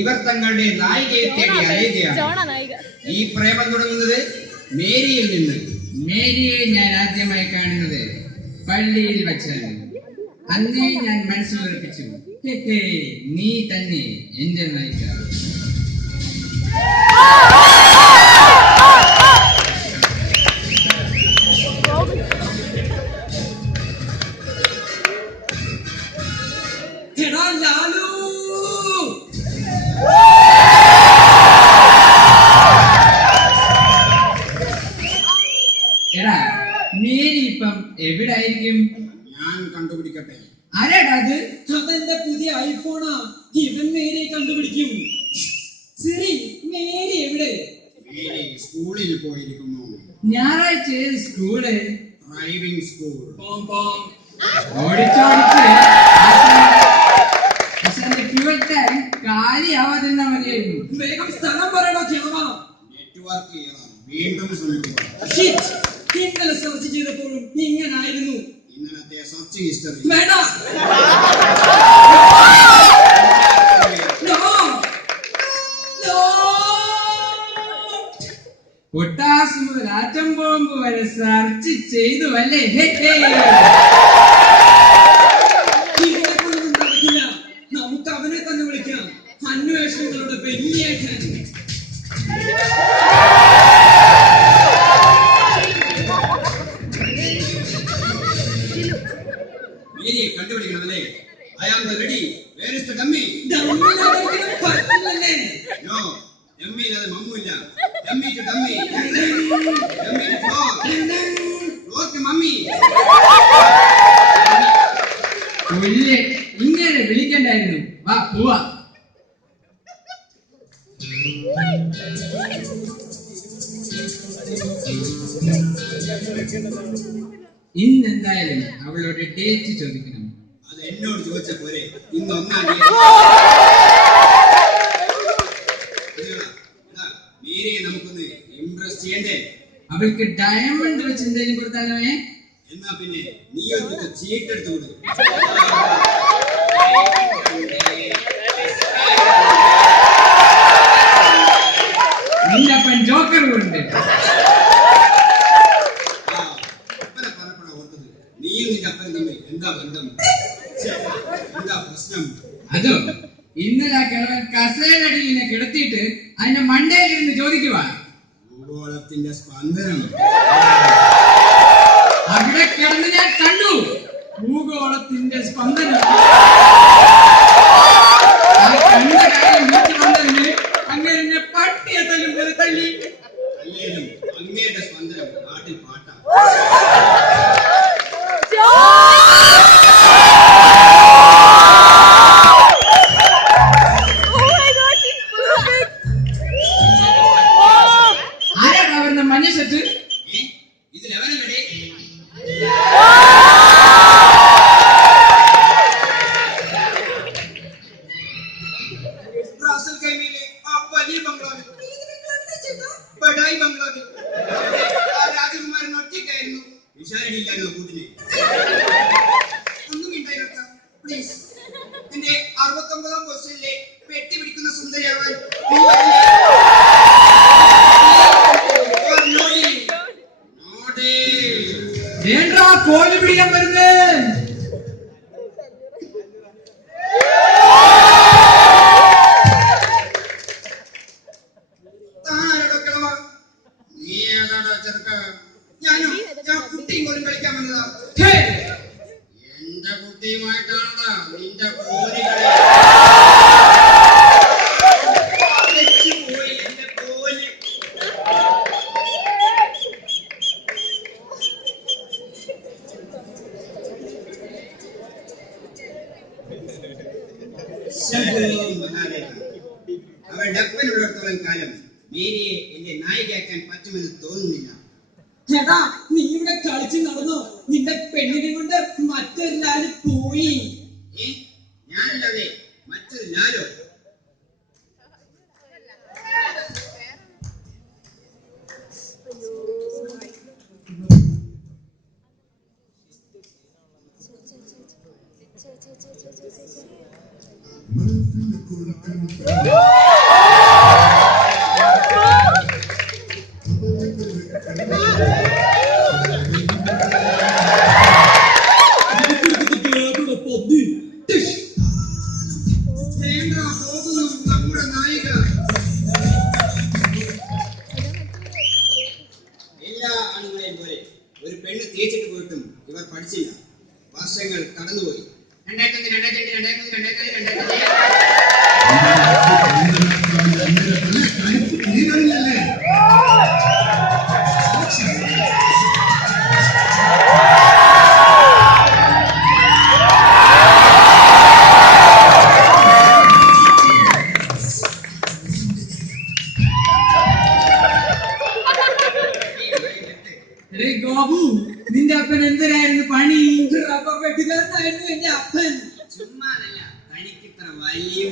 ഇവർ തങ്ങളുടെ നായികയെ തേടി അലയുകയാണ്. ഈ പ്രേമം തുടങ്ങുന്നത് മേരിയിൽ നിന്ന്. മേരിയെ ഞാൻ ആദ്യമായി കാണുന്നത് പള്ളിയിൽ വച്ചാണ്. അന്നേ ഞാൻ മനസ്സിലുറപ്പിച്ചു, നീ തന്നെ എന്റെ നായിക. എടാ, മേരി ഇപ്പം എവിടായിരിക്കും? ഞാൻ കണ്ടുപിടിക്കട്ടെ. ആരാടാ അത്? അതെന്റെ പുതിയ ഐഫോണാ. ഇവൻ മേരിയെ കണ്ടുപിടിക്കും. സിറി, മേരി എവിടെ? മേരി സ്കൂളിൽ പോയിരിക്കുന്നു. ഞായറാഴ്ച സ്കൂള്? Driving school. ഓടിച്ചോടിച്ച് ഫ്യൂൽ ടാങ്ക് കാലിയാവാതിരുന്നാ മതിയായിരുന്നു. വേഗം സ്ഥലം പറയണോ ചേവാ. നെറ്റ്വർക്ക് ചെയ്യണം. വീണ്ടും ശ്രമിക്കുക. ഇന്നലെ സെർച്ച് ചെയ്തപ്പോഴും ഇങ്ങനായിരുന്നു. ഇന്നലത്തെ സെർച്ച് ഹിസ്റ്ററി വേണ്ട. പൊട്ടാസ് മുതൽ ആറ്റം ബോംബ് വരെ സെർച്ച് ചെയ്തു അല്ലേ? ഇതിനെക്കൊണ്ടൊന്നും നടക്കില്ല. നമുക്ക് അവനെ തന്നെ വിളിക്കാം. അന്വേഷണങ്ങളുടെ വലിയേട്ടൻ. മേരിയെ കണ്ടുപിടിക്കണമല്ലേ? I am ready. Where is the dummy? പറ്റില്ലല്ലേ? No, dummy ഇല്ലാതെ മമ്മില്ല. Dummy to dummy. Dummy to floor. Floor to mummy. പുല്ല്, ഇങ്ങനെ വിളിക്കണ്ടായിരുന്നു. വാ പോവാ. ഇന്നെന്തായാലും അവളോട് ഡേറ്റ് ചോദിക്കണം. അത് എന്നോട് ചോദിച്ച പോരെ. ഇന്ന് ഒന്നാം മേരിയെ നമുക്കൊന്ന് ഇംപ്രസ് ചെയ്യണ്ടേ? അവൾക്ക് ഡയമണ്ട് വെച്ച് എന്തെങ്കിലും കൊടുത്താലോ? എന്നാ പിന്നെ നീ ഒരു ചീട്ട് എടുത്തു കൊടുക്കും. നിന്നപ്പൻ ജോക്കറും ഉണ്ട്. നീയും നിന്റെ അപ്പനും തമ്മിൽ എന്താ ബന്ധം? എന്താ പ്രശ്നം? അതോ, ഇന്നലെ കിഴവൻ കസേരടിയിനെ കിടത്തിയിട്ട് അതിന്റെ മണ്ടയിലിരുന്ന് ചോദിക്കുവാ, ഭൂഗോളത്തിന്റെ സ്പന്ദനം. അവിടെ കിടന്ന് ഞാൻ കണ്ടു ഭൂഗോളത്തിന്റെ സ്പന്ദനം. കണ്ട കാര്യം വീട്ടിൽ വന്നതിന് അങ്ങനെ പട്ടിയെ തല്ലും പോലെ തല്ലി. അല്ലേലും അങ്ങയുടെ സ്പന്ദനം നാട്ടിൽ പാട്ടാ. ആരാണ് അവരുടെ മഞ്ഞ ഷർട്ട്? ഇത് ലെവനല്ലേ? റാസൽ കൈമയിലെ ആ വലിയ ബംഗ്ലാവിൽ, ബഡായി ബംഗ്ലാവിൽ ആ രാജകുമാരൻ ഒറ്റയ്ക്കായിരുന്നു. വിശാലടിയില്ലായിരുന്നു കൂട്ടിന്. ഒന്നും ഉണ്ടായിരുന്ന പ്ലീസ്, എന്റെ 69ാം പൊസിഷനിലെ പെട്ടി പിടിക്കുന്ന സുന്ദരിയാവാൻ കോഴി പിടിക്കാൻ വരുന്നേ. ഞാൻ കുട്ടിയും പോലും കളിക്കാൻ വന്നതാ. എന്റെ കുട്ടിയുമായിട്ടാണോ നിന്റെ കോഴി കളി? എന്റെ കോഴി അവൾ ഡപ്പനുള്ളിടത്തോളം കാലം മേരിയെ എന്റെ നായികയാക്കാൻ പറ്റുമെന്ന് തോന്നുന്നില്ല. ചേട്ടാ, നീ ഇവിടെ കളിച്ച് നടന്നോ? നിന്റെ പെണ്ണിനെ കൊണ്ട് മറ്റൊരാള് പോയി. ഞാനല്ലാതെ മറ്റൊരു ലാലോ? നമ്മുടെ നായിക എല്ലാ ആണുങ്ങളെയും പോലെ ഒരു പെണ്ണ് തേച്ചിട്ട് പോയിട്ടും ഇവർ പഠിച്ചില്ല. വർഷങ്ങൾ കടന്നുപോയി. 2001, 2002, 2003, 2004. ഗോപു, നിന്റെ അപ്പൻ എന്തിനായിരുന്നു പണി? റബ്ബർ വെട്ടുകാരനായിരുന്നു എന്റെ അപ്പൻ. ചുമ്മാതല്ല, തനിക്കിത്ര വലിയ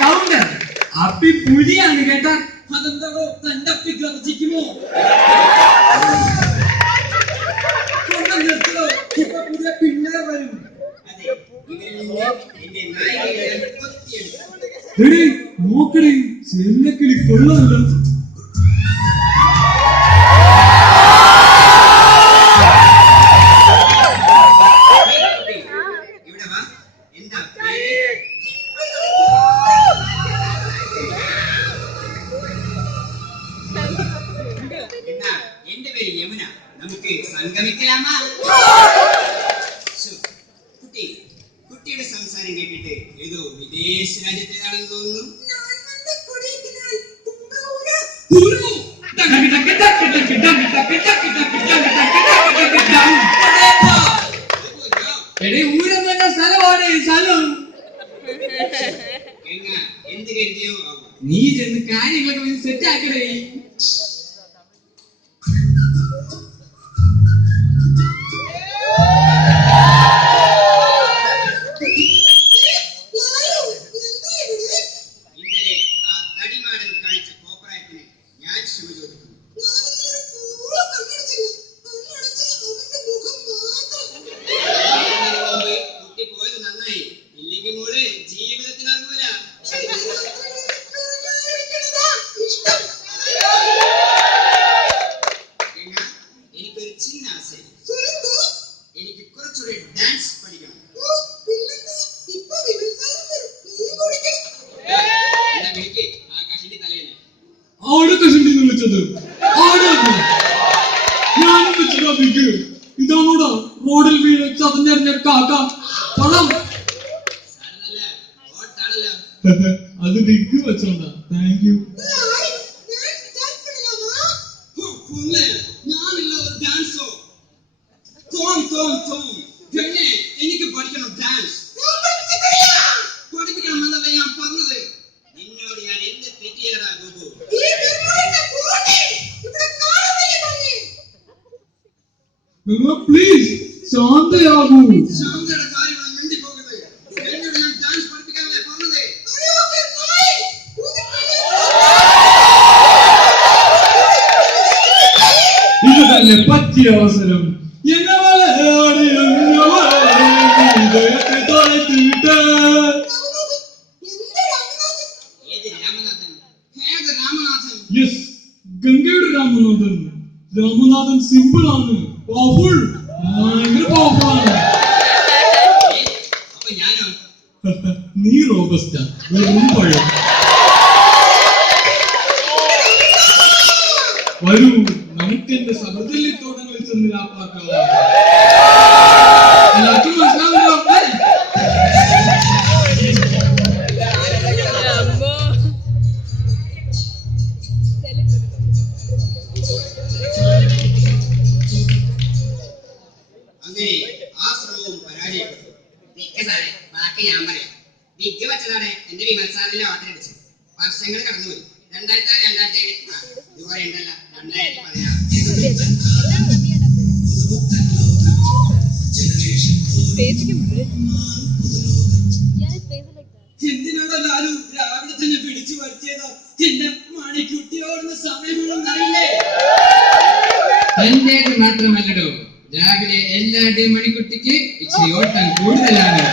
കൗണ്ടർ അപ്പി പുലിയാണ് കേട്ടാ. അതെന്താണോ തന്റെ അപ്പി ഗർജിക്കുമോ? നിർത്തോ, ഇപ്പൊ പുതിയ പിന്നേ വരും. അതെ, ഇവരിൽ നിന്ന് എന്റെ നായികയെ കൊത്തിയെടുത്തു. നോക്കണേ, ചെല്ലക്കിളി കൊള്ളാമല്ലോ. ഇവിടെ വാ. എന്താ പേര്? എന്നാ എന്റെ പേര് യമുന. നമുക്ക് സംഗമിക്കലാമാ? കുട്ടി, കുട്ടിയുടെ സംസാരം കേട്ടിട്ട് ഏതോ വിദേശ രാജ്യത്തേതാണെന്ന് തോന്നുന്നു. ഊരെന്ന സ്ഥലമാണ് സ്ഥലം. എന്ത് കരുതിയോ ആവും. നീ ചെന്ന് കാര്യങ്ങളൊക്കെ സെറ്റ് ആക്കണേ. ഇന്നലെ ആ തടിമാടൻ കാണിച്ച കോപ്രായത്തിന് ഞാൻ ക്ഷമ ചോദിക്കുന്നു. കുട്ടി പോയത് നന്നായി. ഇല്ലെങ്കിൽ മോള് ജീവിതത്തിനറിയില്ല. എനിക്കൊരു ചിന്ന ആശ. എനിക്ക് കുറച്ചുകൂടെ ഡാൻസ് പഠിക്കണം. എന്നാ വിളിക്ക് ആ കഷിന്റെ തലേന്ന്. അവിടെ കഷണ്ടി വിളിച്ചത് ഞാനും വെച്ചതാ വിക്ക്. ഇതാണോടാ റോഡിൽ വീണ് ചതഞ്ഞറിഞ്ഞ കാക്ക പണം. സാരമല്ല, ഓട്ടാണല്ലോ. അത് വിക്ക് വെച്ചോണ്ടാ. Thank you. ഞാനില്ല ഒരു ഡാൻസോ. തോം തോം തോം. പിന്നെ എനിക്ക് പഠിക്കണം ഡാൻസ്. പഠിപ്പിക്കണമെന്നല്ല ഞാൻ പറഞ്ഞത്. നിന്നോട് ഞാൻ എന്ത് തെറ്റിയതാ ഗോപു? പ്ലീസ് ശാന്തയാകൂ. ശാന്തയുടെ കാര്യമാണ് മിണ്ടി പോകരുത്. എന്നോട് ഞാൻ ഡാൻസ് പഠിപ്പിക്കാനല്ലേ പറഞ്ഞത്. ഇത് തന്നെ പറ്റിയ അവസരം. ഏത് രാമനാഥൻ? ഏത് രാമനാഥൻ? യെസ്, ഗംഗയുടെ രാമനാഥൻ. രാമനാഥൻ സിമ്പിൾ ആണ്, പവർഫുൾ, ഭയങ്കര പവർഫുൾ ആണ്. അപ്പൊ ഞാനോ? നീ റോബസ്റ്റ, വെറും പഴം. വരൂ, നമുക്ക് എന്റെ സബർദല്ലിത്തോട്ടങ്ങളിൽ ചെന്ന് ലാപ്പാക്കാം. എല്ലാവർക്കും മനസ്സിലാവുന്നോ? അങ്ങനെ ആ ശ്രമവും പരാജയപ്പെട്ടു. സാറേ, ബാക്കി ഞാൻ പറയാം. വിഗ് വെച്ചതാണ് എന്റെ വിമൽ സാറിന്റെ ഓട്ടടിച്ച്. വർഷങ്ങൾ കടന്നുപോയി. 2006, 2007 ഇതുപോലെ ഉണ്ടല്ലോ 2016. എന്തിനാണോ ലാലു രാവിലെ തന്നെ പിടിച്ചു വരുത്തിയത്? എന്റെ മണിക്കുട്ടിയോടുന്ന സമയമൊന്നറിയില്ലേ? എന്റേത് മാത്രമല്ലടോ, രാവിലെ എല്ലാവരുടെയും മണിക്കുട്ടിക്ക് ഇച്ചിരി ഓട്ടം കൂടുതലാണ്.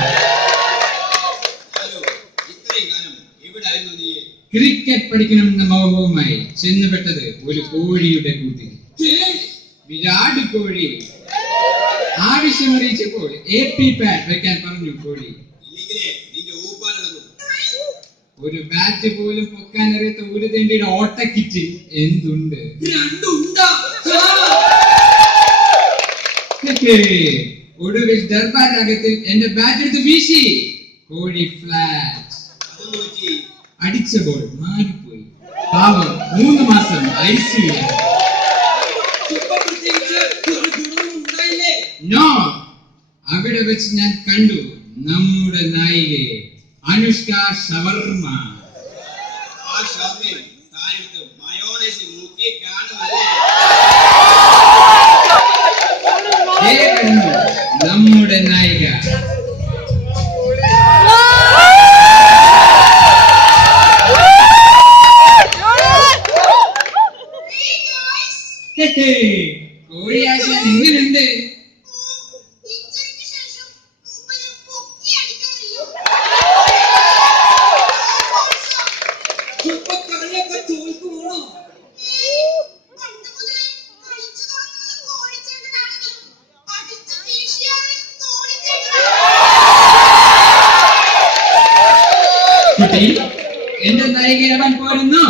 ക്രിക്കറ്റ് പഠിക്കണമെന്ന മോഹവുമായി ചെന്നുപെട്ടത് ഒരു കോഴിയുടെ കൂട്ടിൽ. വിരാട് കോഴി. ആവശ്യമറിയിച്ചപ്പോൾ AP പാഡ് വെക്കാൻ പറഞ്ഞു കോഴി. ഒരു ബാറ്റ് പോലും പൊക്കാൻ അറിയാത്ത ഒരു തെണ്ടിയുടെ ഓട്ടക്കിറ്റിൽ എന്തുണ്ട്? ഒടുവിൽ ദർബാർ രാഗത്തിൽ എന്റെ ബാറ്റ് എടുത്ത് വീശി. കോഴി ഫ്ലാറ്റ്. അടിച്ച ബോൾ മാറിപ്പോയി. പാവം 3 മാസം ICU. നോ, അവിടെ വെച്ച് ഞാൻ കണ്ടു നമ്മുടെ നായികയെ അനുഷ്ക ഷവർമ്മ. നമ്മുടെ നായിക. കോഴിയാശ എങ്ങനെയുണ്ട്? കുട്ടി, എന്റെ നായികയാവാൻ പോരുന്നു.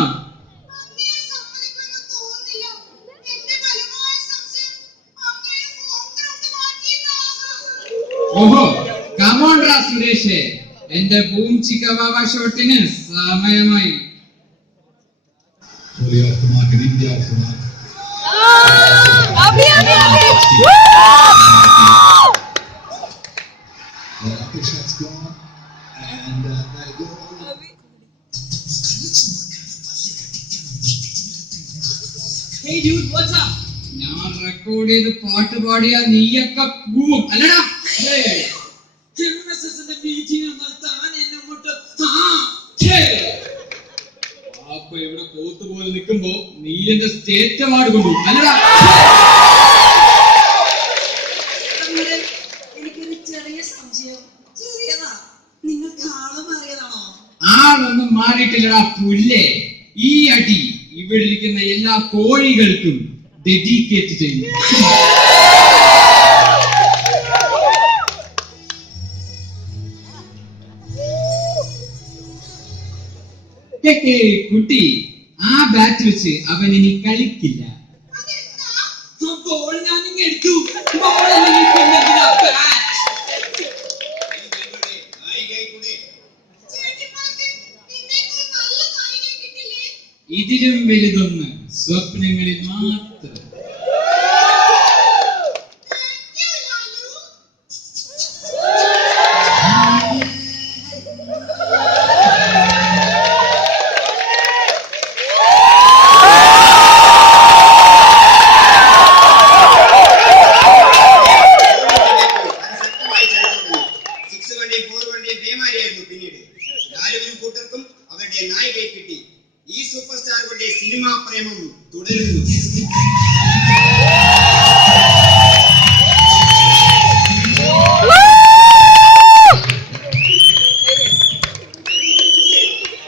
ഓഹോ, കമോൺട്രാ സുരേഷ്, എന്റെ ബൂംചിക്കവാവ ഷോട്ടിന് സമയമായി. ഞാൻ റെക്കോർഡ് ചെയ്ത് പാട്ട് പാടിയാൽ നീയൊക്കെ പോവും അല്ലടാ. അപ്പൊ ഇവിടെ പോത്ത് പോലെ നിൽക്കുമ്പോ നീ എന്റെ സ്റ്റേറ്റ് അവാർഡ് കൊണ്ടുപോകും അല്ലടാ. എനിക്കൊരു ചെറിയ സംശയം. ചെറിയതാ, നിങ്ങൾക്ക് ആള് മാറിയതാണോ? ആളൊന്നും മാറിയിട്ടില്ലടാ പുല്ലേ. ഈ അടി ഇവിടെ ഇരിക്കുന്ന എല്ലാ കോഴികൾക്കും ഡെഡിക്കേറ്റ് ചെയ്യുന്നു. കുട്ടി, ആ ബാറ്റ് വെച്ച് അവൻ ഇനി കളിക്കില്ല. ഇതിലും വലുതൊന്ന് സ്വപ്നങ്ങളിൽ മാത്രം. പിന്നീട് ലാലുവിനും കൂട്ടർക്കും അവരുടെ നായികയെ കിട്ടി. ഈ സൂപ്പർ സ്റ്റാറുകളുടെ സിനിമാ പ്രേമം തുടരുന്നു.